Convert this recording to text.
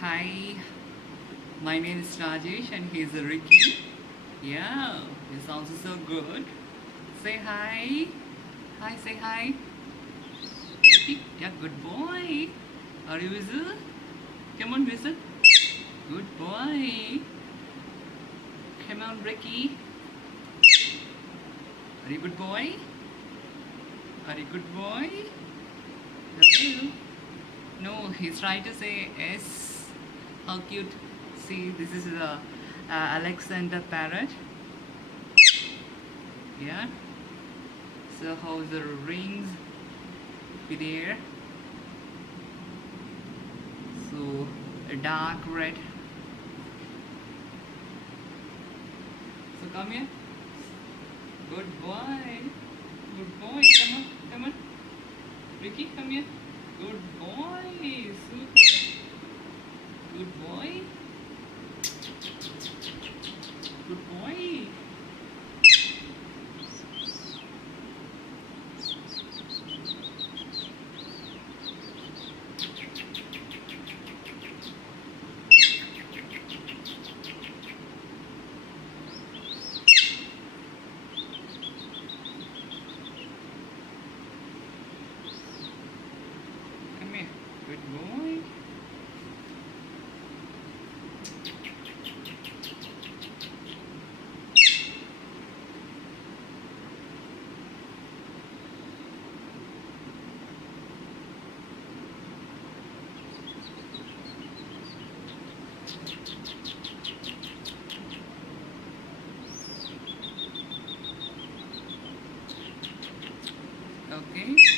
Hi, my name is Rajesh and he's Ricky. Yeah, he sounds so good. Say hi. Hi, say hi. Ricky, yeah, good boy. Are you whistle? Come on, whistle. Good boy. Come on, Ricky. Are you good boy? Are you good boy? Hello. No, he's trying to say S. How cute. See, this is Alexander parrot. Yeah. So how the rings be there? So a dark red. So come here. Good boy. Good boy. Come on. Come on. Ricky, come here. Good boy. Super. Good boy. Good boy. Come here. Good boy. Okay.